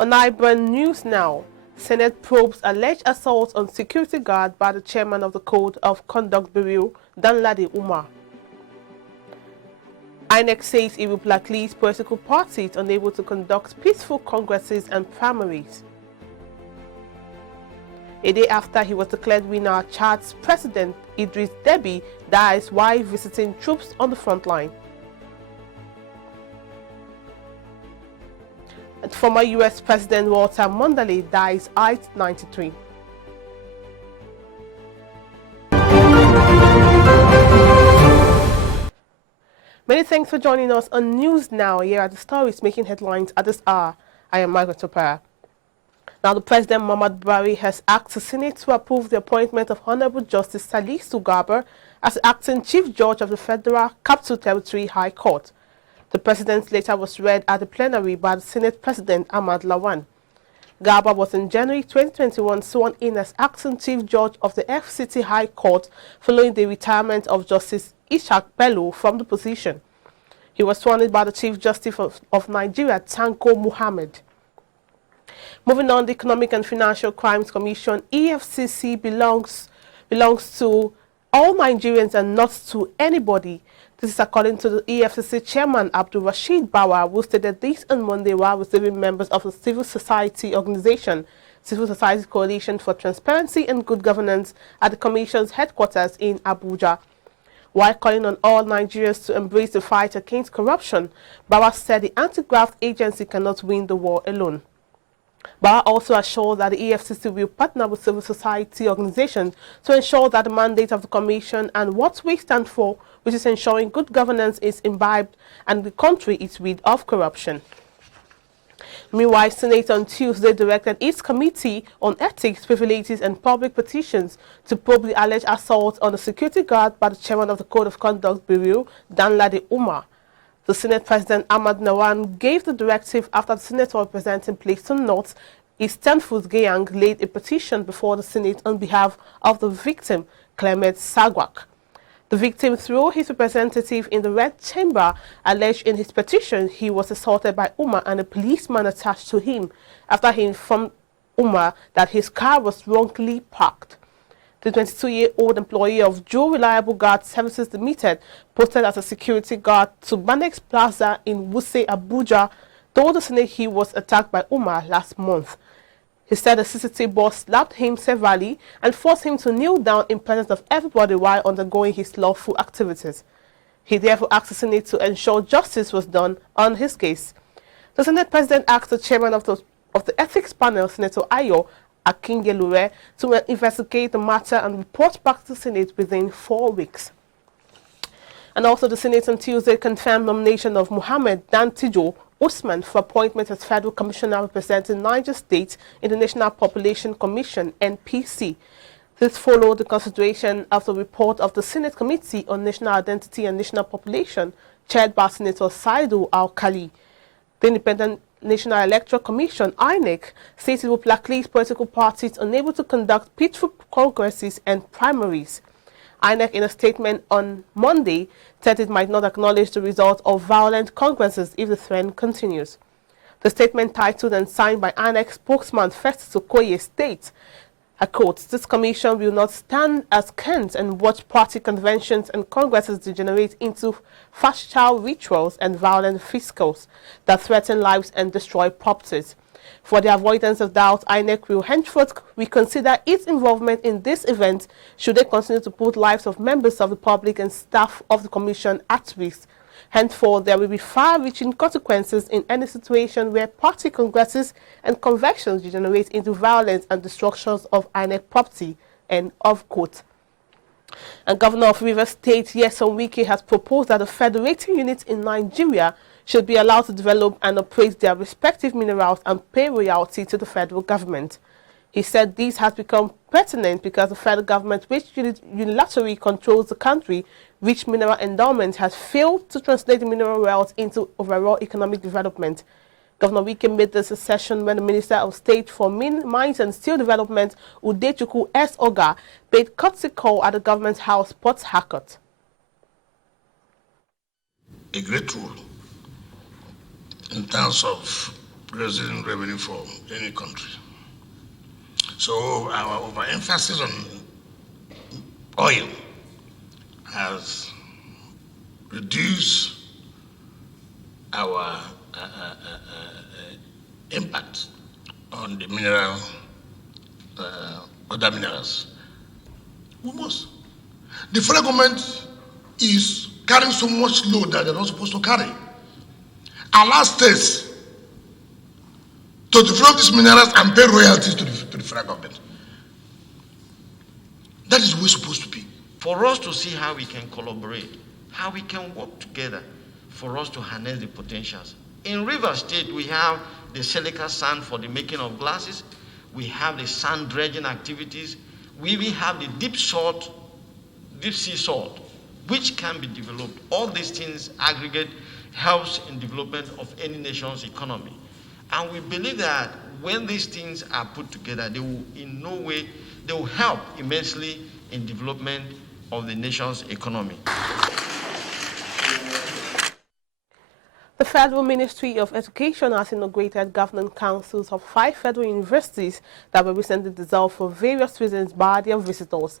On iBrand News Now, Senate probes alleged assault on security guard by the chairman of the Code of Conduct Bureau, DANLADI UMAR. INEC says it will blacklist political parties unable to conduct peaceful congresses and primaries. A day after he was declared winner, Chad's President Idriss Deby dies while visiting troops on the front line. And former U.S. President Walter Mondale dies aged 93. Many thanks for joining us on News Now. Here are the stories making headlines at this hour. I am Margaret Opera. Now, the President Muhammad Buhari has asked the Senate to approve the appointment of Honorable Justice SALISA GARBA as acting Chief Judge of the Federal Capital Territory High Court. The President's letter was read at the plenary by the Senate President Ahmad Lawan. GARBA was in January 2021 sworn in as acting Chief Judge of the FCT High Court following the retirement of Justice Ishaq Bello from the position. He was sworn in by the Chief Justice of Nigeria, Tanko Muhammad. Moving on, the Economic and Financial Crimes Commission, EFCC, belongs to all Nigerians and not to anybody. This is according to the EFCC chairman, Abdul Rashid BAWA, who stated this on Monday while receiving members of the civil society organization, Civil Society Coalition for Transparency and Good Governance, at the Commission's headquarters in Abuja. While calling on all Nigerians to embrace the fight against corruption, BAWA said the anti-graft agency cannot win the war alone. BAWA also assured that the EFCC will partner with civil society organizations to ensure that the mandate of the Commission and what we stand for, which is ensuring good governance, is imbibed and the country is rid of corruption. Meanwhile, Senate on Tuesday directed its Committee on Ethics, Privileges and Public Petitions to probe the alleged assault on the security guard by the chairman of the Code of Conduct Bureau, DANLADI UMAR. The Senate President Ahmad Lawan gave the directive after the senator representing Plateau North, Easternfoot Gayang, laid a petition before the Senate on behalf of the victim, Clement Sagwak. The victim, through his representative in the Red Chamber, alleged in his petition he was assaulted by Umar and a policeman attached to him after he informed Umar that his car was wrongly parked. The 22-year-old employee of Joe Reliable Guard Services Limited, posted as a security guard to Banex Plaza in Wuse, Abuja, told the Senate he was attacked by Umar last month. He said the CCTV boss slapped him severely and forced him to kneel down in presence of everybody while undergoing his lawful activities. He therefore asked the Senate to ensure justice was done on his case. The Senate President asked the chairman of the ethics panel, Senator Ayo Akingelure, to investigate the matter and report back to the Senate within 4 weeks. And also, the Senate on Tuesday confirmed nomination of Mohammed DATTIJO USMAN for appointment as Federal Commissioner representing Niger State in the National Population Commission, NPC. This followed the consideration of the report of the Senate Committee on National Identity and National Population, chaired by Senator Saidu Al-Khali. The Independent National Electoral Commission, INEC, says it will blacklist political parties unable to conduct peaceful congresses and primaries. INEC, in a statement on Monday, said it might not acknowledge the result of violent congresses if the trend continues. The statement, titled and signed by INEC spokesman Festus Okoye, states, I quote, "This commission will not stand askance and watch party conventions and congresses degenerate into fascistic rituals and violent fiscals that threaten lives and destroy properties. For the avoidance of doubt, INEC will henceforth reconsider its involvement in this event should they continue to put lives of members of the public and staff of the Commission at risk. Henceforth, there will be far-reaching consequences in any situation where party congresses and conventions degenerate into violence and destructions of INEC property." End of quote. And Governor of Rivers State, Nyesom Wike, has proposed that the federating units in Nigeria should be allowed to develop and operate their respective minerals and pay royalty to the federal government. He said this has become pertinent because the federal government, which unilaterally controls the country, rich mineral endowment, has failed to translate the mineral wealth into overall economic development. Governor Wike made this a session when the Minister of State for Mines and Steel Development, Udechukwu S. Oga, paid courtesy call at the Government House, Port Harcourt. A great role in terms of raising revenue for any country. So our overemphasis on oil has reduced our impact on the mineral, other minerals. We must. The federal government is carrying so much load that they're not supposed to carry. Allow states to develop these minerals and pay royalties to the federal government. That is the way it's supposed to be. For us to see how we can collaborate, how we can work together for us to harness the potentials. In River State, we have the silica sand for the making of glasses. We have the sand dredging activities. We even have the deep sea salt, which can be developed. All these things aggregate helps in development of any nation's economy. And we believe that when these things are put together, they will in no way, they will help immensely in development of the nation's economy. The Federal Ministry of Education has inaugurated governing councils of 5 federal universities that were recently dissolved for various reasons by their visitors.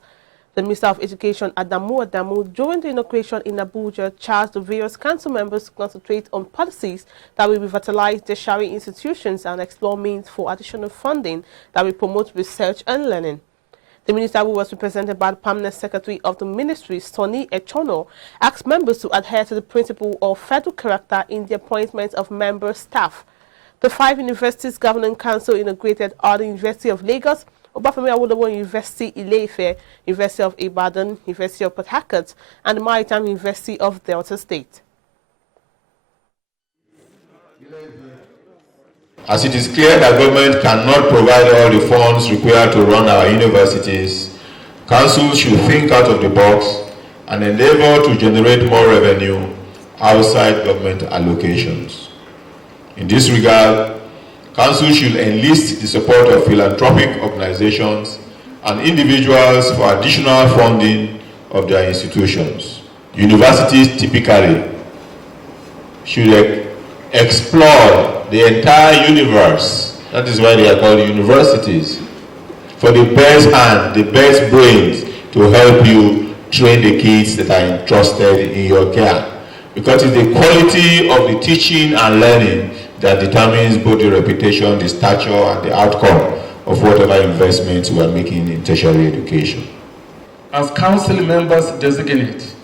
The Minister of Education, Adamu, during the inauguration in Abuja, charged the various council members to concentrate on policies that will revitalize tertiary institutions and explore means for additional funding that will promote research and learning. The minister, who was represented by the Permanent Secretary of the Ministry, Sonny Echono, asked members to adhere to the principle of federal character in the appointment of member staff. The 5 universities governing council inaugurated are the University of Lagos, Obafemi Awolowo University Ile-Ife, University of Ibadan, University of Port Harcourt, and the Maritime University of Delta State. As it is clear that government cannot provide all the funds required to run our universities, councils should think out of the box and endeavor to generate more revenue outside government allocations. In this regard, councils should enlist the support of philanthropic organizations and individuals for additional funding of their institutions. Universities typically should explore the entire universe, that is why they are called universities, for the best and the best brains to help you train the kids that are entrusted in your care. Because it's the quality of the teaching and learning that determines both the reputation, the stature, and the outcome of whatever investments we are making in tertiary education. As council members designate,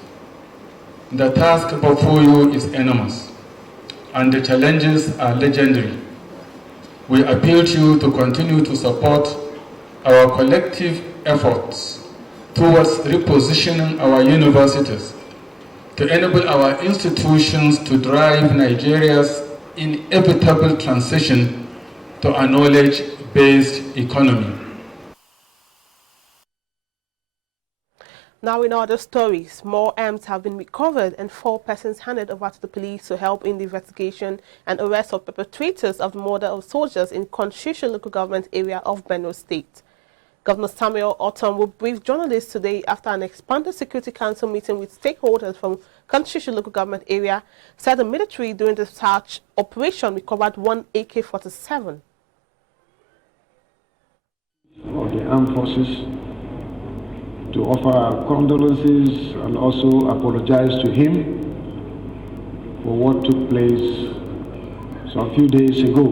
the task before you is enormous, and the challenges are legendary. We appeal to you to continue to support our collective efforts towards repositioning our universities to enable our institutions to drive Nigeria's inevitable transition to a knowledge-based economy. Now in other stories, more arms have been recovered and 4 persons handed over to the police to help in the investigation and arrest of perpetrators of the murder of soldiers in Konshishu local government area of BENUE State. Governor Samuel Ortom will brief journalists today after an expanded Security Council meeting with stakeholders from Konshishu local government area said the military during the search operation recovered 1 AK-47. Of the armed forces to offer our condolences and also apologize to him for what took place some few days ago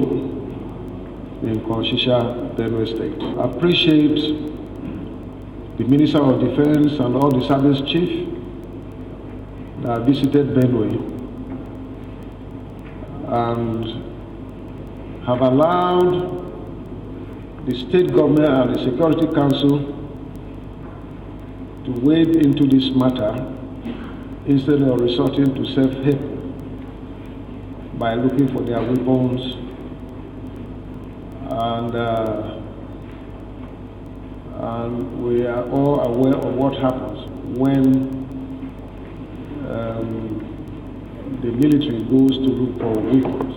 in Konshishu, BENUE State. I appreciate the Minister of Defense and all the service chiefs that visited BENUE and have allowed the state government and the Security Council to wade into this matter instead of resorting to self-help by looking for their weapons and we are all aware of what happens when the military goes to look for weapons.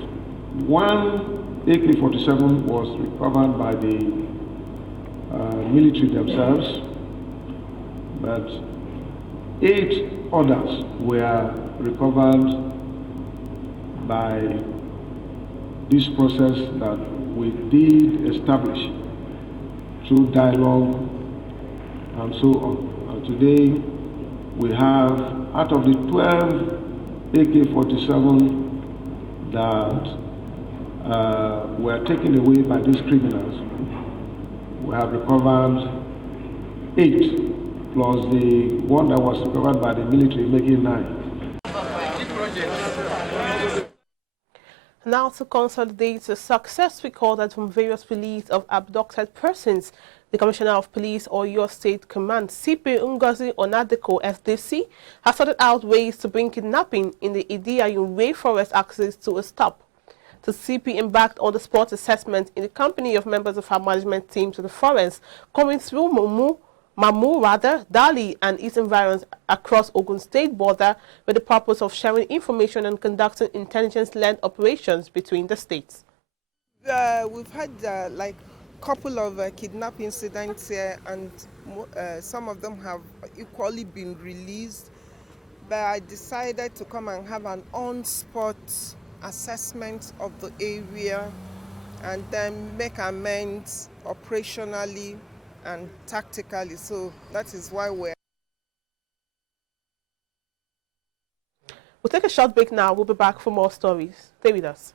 1 AK-47 was recovered by the military themselves, but 8 others were recovered by this process that we did establish through dialogue and so on. And today we have, out of the 12 AK-47 that were taken away by these criminals, we have recovered 8, plus the one that was recovered by the military, making 9. Now to consolidate the success recorded from various release of abducted persons, the Commissioner of Police or your State Command, CP Ngozi Onadeko, FDC, has sorted out ways to bring kidnapping in the Idiayun rainforest axis to a stop. The CP embarked on the spot assessment in the company of members of her management team to the forest, coming through Dali and its environs across Ogun State border with the purpose of sharing information and conducting intelligence-led operations between the states. We've had like couple of kidnap incidents here, and some of them have equally been released. But I decided to come and have an on-spot assessment of the area and then make amends operationally and tactically. So that is why we'll take a short break now. We'll be back for more stories. Stay with us.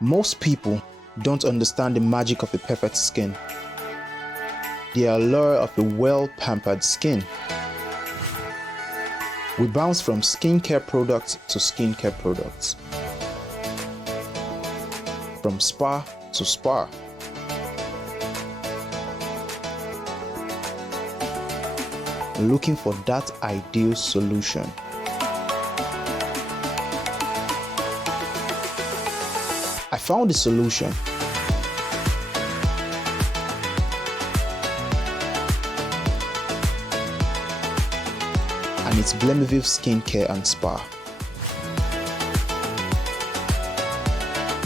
Most people don't understand the magic of a perfect skin, the allure of a well-pampered skin. We bounce from skincare products to skincare products, from spa to spa. Looking for that ideal solution. I found the solution. And it's Blemiville Skincare and Spa.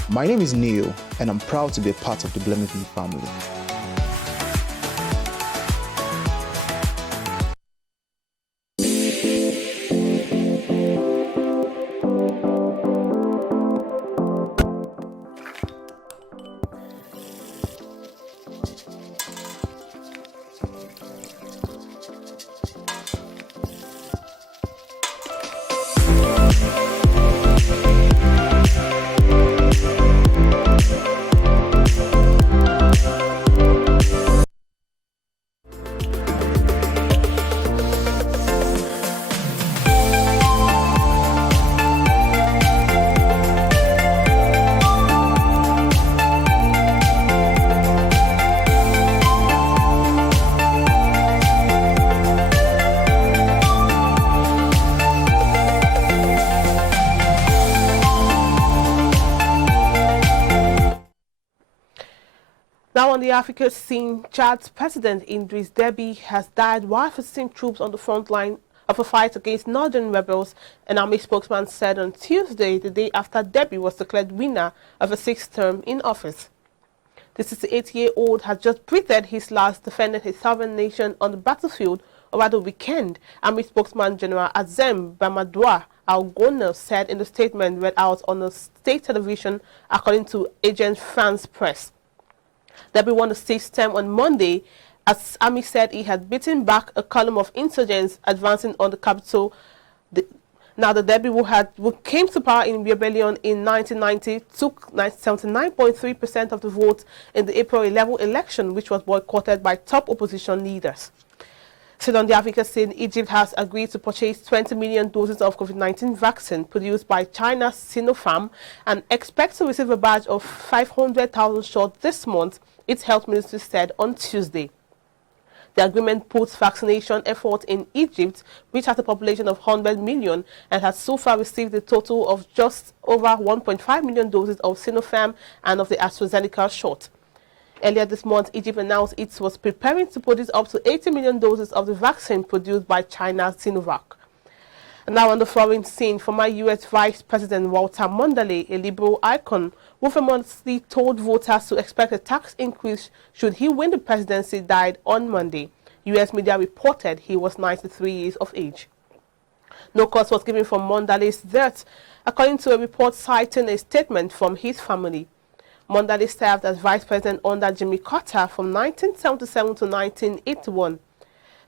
My name is Neil, and I'm proud to be a part of the Blemiville family. Now on the Africa scene, Chad's President Idriss Deby has died while assisting troops on the front line of a fight against northern rebels, an army spokesman said on Tuesday, the day after Deby was declared winner of a 6th term in office. The 68-year-old has just breathed his last, defending his sovereign nation on the battlefield over the weekend, Army spokesman General Azem Bamadoua Algona said in the statement read out on the state television, according to Agence France Presse. Deby won the 6th term on Monday, as Army said he had beaten back a column of insurgents advancing on the capital. The Deby, who came to power in rebellion in 1990, took 79.3% of the vote in the April 11 election, which was boycotted by top opposition leaders. Still on the Africa scene, Egypt has agreed to purchase 20 million doses of COVID-19 vaccine produced by China's SINOPHARM and expects to receive a batch of 500,000 shots this month, its health ministry said on Tuesday. The agreement puts vaccination efforts in Egypt, which has a population of 100 million and has so far received a total of just over 1.5 million doses of SINOPHARM and of the AstraZeneca shot. Earlier this month, Egypt announced it was preparing to produce up to 80 million doses of the vaccine produced by China's Sinovac. Now on the foreign scene, former U.S. Vice President Walter Mondale, a liberal icon, who famously told voters to expect a tax increase should he win the presidency, died on Monday. U.S. media reported he was 93 years of age. No cause was given for Mondale's death, according to a report citing a statement from his family. Mondale served as vice president under Jimmy Carter from 1977 to 1981.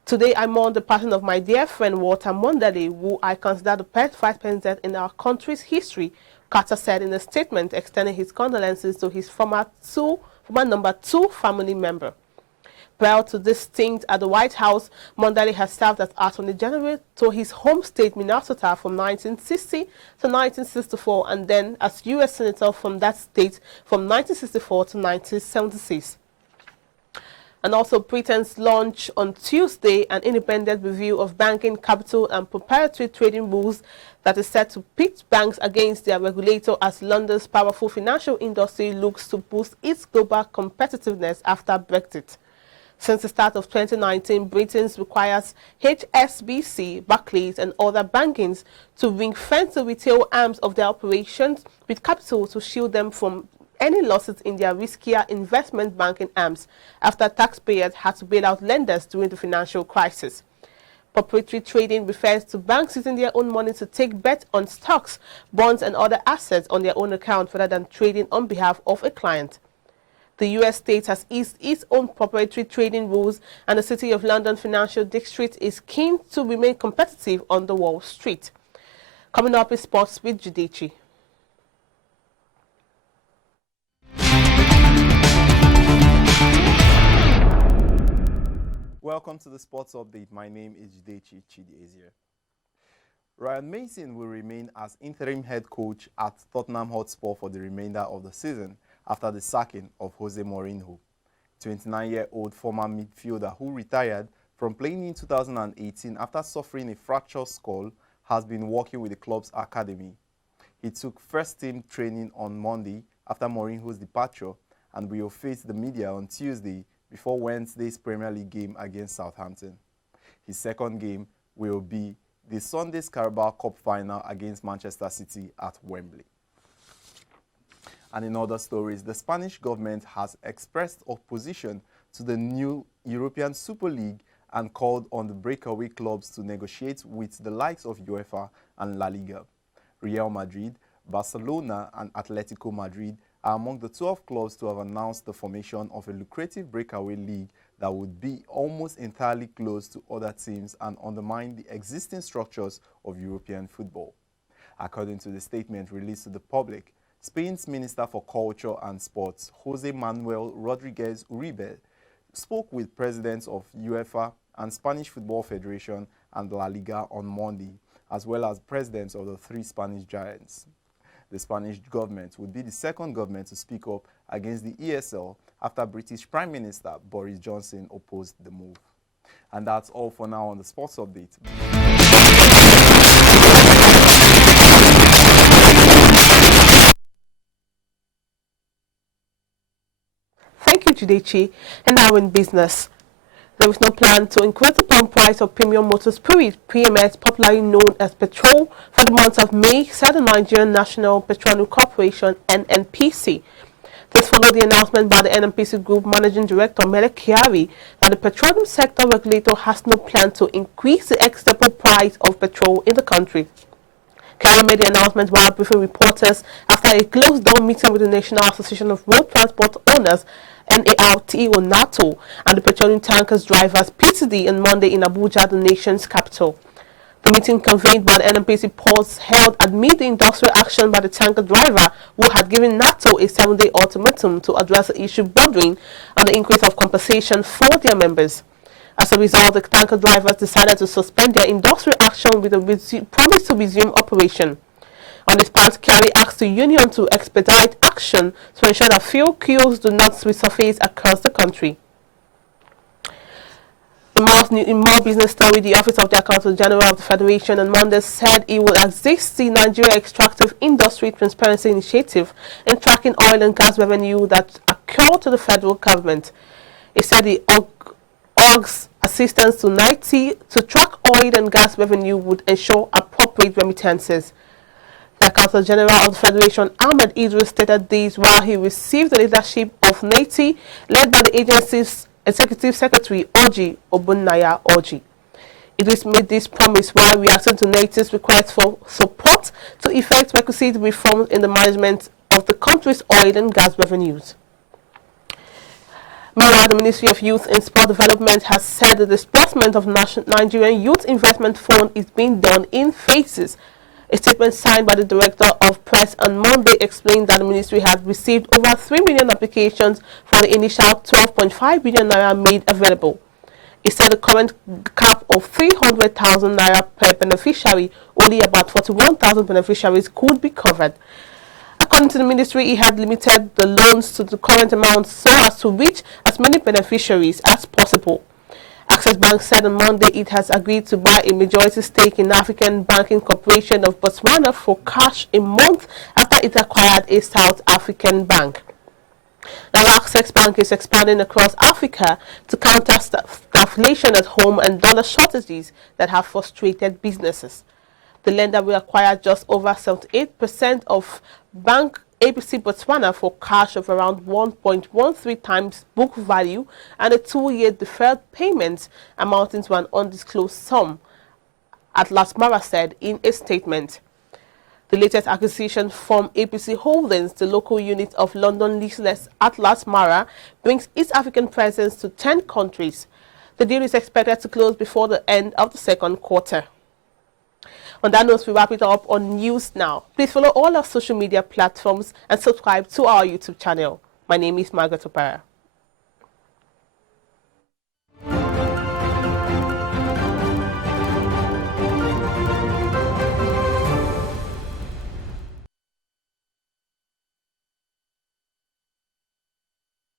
Today, I mourn the passing of my dear friend Walter Mondale, who I consider the best vice president in our country's history, Carter said in a statement extending his condolences to his former number 2 family member. Prior to this stint at the White House, Mondale has served as Attorney General to his home state, Minnesota, from 1960 to 1964, and then as U.S. Senator from that state from 1964 to 1976. And also, Britain's launch on Tuesday an independent review of banking, capital and proprietary trading rules that is set to pit banks against their regulator as London's powerful financial industry looks to boost its global competitiveness after Brexit. Since the start of 2019, Britain requires HSBC, BLACKLIST and other bankings to ring-fence the retail arms of their operations with capital to shield them from any losses in their riskier investment banking arms after taxpayers had to bail out lenders during the financial crisis. Proprietary trading refers to banks using their own money to take bets on stocks, bonds and other assets on their own account rather than trading on behalf of a client. The U.S. state has eased its own proprietary trading rules, and the City of London Financial District is keen to remain competitive on the Wall Street. Coming up is sports with Judechi. Welcome to the Sports Update. My name is Judechi Chidiezie. Ryan Mason will remain as interim head coach at Tottenham Hotspur for the remainder of the season after the sacking of Jose Mourinho. 29-year-old former midfielder who retired from playing in 2018 after suffering a fractured skull has been working with the club's academy. He took first-team training on Monday after Mourinho's departure and will face the media on Tuesday before Wednesday's Premier League game against Southampton. His second game will be the Sunday's Carabao Cup final against Manchester City at Wembley. And in other stories, the Spanish government has expressed opposition to the new European Super League and called on the breakaway clubs to negotiate with the likes of UEFA and La Liga. Real Madrid, Barcelona and Atletico Madrid are among the 12 clubs to have announced the formation of a lucrative breakaway league that would be almost entirely closed to other teams and undermine the existing structures of European football. According to the statement released to the public, Spain's Minister for Culture and Sports, Jose Manuel Rodriguez Uribe, spoke with presidents of UEFA and Spanish Football Federation and La Liga on Monday, as well as presidents of the 3 Spanish giants. The Spanish government would be the second government to speak up against the ESL after British Prime Minister Boris Johnson opposed the move. And that's all for now on the Sports Update. Thank you, Judechi. And now in business. There is no plan to increase the pump price of premium motor spirit, PMS, popularly known as petrol, for the month of May, said the Nigerian National Petroleum Corporation, NNPC. This followed the announcement by the NNPC Group Managing Director, Mele Kyari, that the petroleum sector regulator has no plan to increase the ex-depot price of petrol in the country. Kyari made the announcement while briefing reporters after a closed-door meeting with the National Association of Road Transport Owners, NARTO, NATO, and the Petroleum Tankers Drivers, PTD, on Monday in Abuja, the nation's capital. The meeting convened by the NNPC was held amid the industrial action by the tanker driver, who had given NATO a 7-day ultimatum to address the issue bordering on the increase of compensation for their members. As a result, the tanker drivers decided to suspend their industrial action with a promise to resume operation. On this part, Kyari asked the union to expedite action to ensure that fuel queues do not resurface across the country. In more business story, the Office of the Accountant General of the Federation on Monday said it will assist the Nigeria Extractive Industry Transparency Initiative in tracking oil and gas revenue that occur to the federal government. It said the OG's assistance to track oil and gas revenue would ensure appropriate corporate remittances. The Counsel General of the Federation, Ahmed Idriss, stated this while he received the leadership of NATI, led by the agency's Executive Secretary, Orji Obunnaya Orji. Idriss made this promise while reacting to NATI's request for support to effect requisite reforms in the management of the country's oil and gas revenues. Meanwhile, the Ministry of Youth and Sport Development has said the disbursement of Nigerian Youth Investment Fund is being done in phases. A statement signed by the Director of Press on Monday explained that the ministry had received over 3 million applications for the initial 12.5 billion naira made available. It said the current cap of 300,000 naira per beneficiary, only about 41,000 beneficiaries could be covered. According to the ministry, it had limited the loans to the current amount so as to reach as many beneficiaries as possible. Access Bank said on Monday it has agreed to buy a majority stake in African Banking Corporation of Botswana for cash a month after it acquired a South African bank. Now, Access Bank is expanding across Africa to counter stagflation at home and dollar shortages that have frustrated businesses. The lender will acquire just over 78% of Bank ABC Botswana for cash of around 1.13 times book value and a 2-year deferred payment amounting to an undisclosed sum, Atlas Mara said in a statement. The latest acquisition from APC Holdings, the local unit of London listless Atlas Mara, brings its African presence to 10 countries. The deal is expected to close before the end of the second quarter. On that note, we wrap it up on News Now. Please follow all our social media platforms and subscribe to our YouTube channel. My name is Margaret Opera.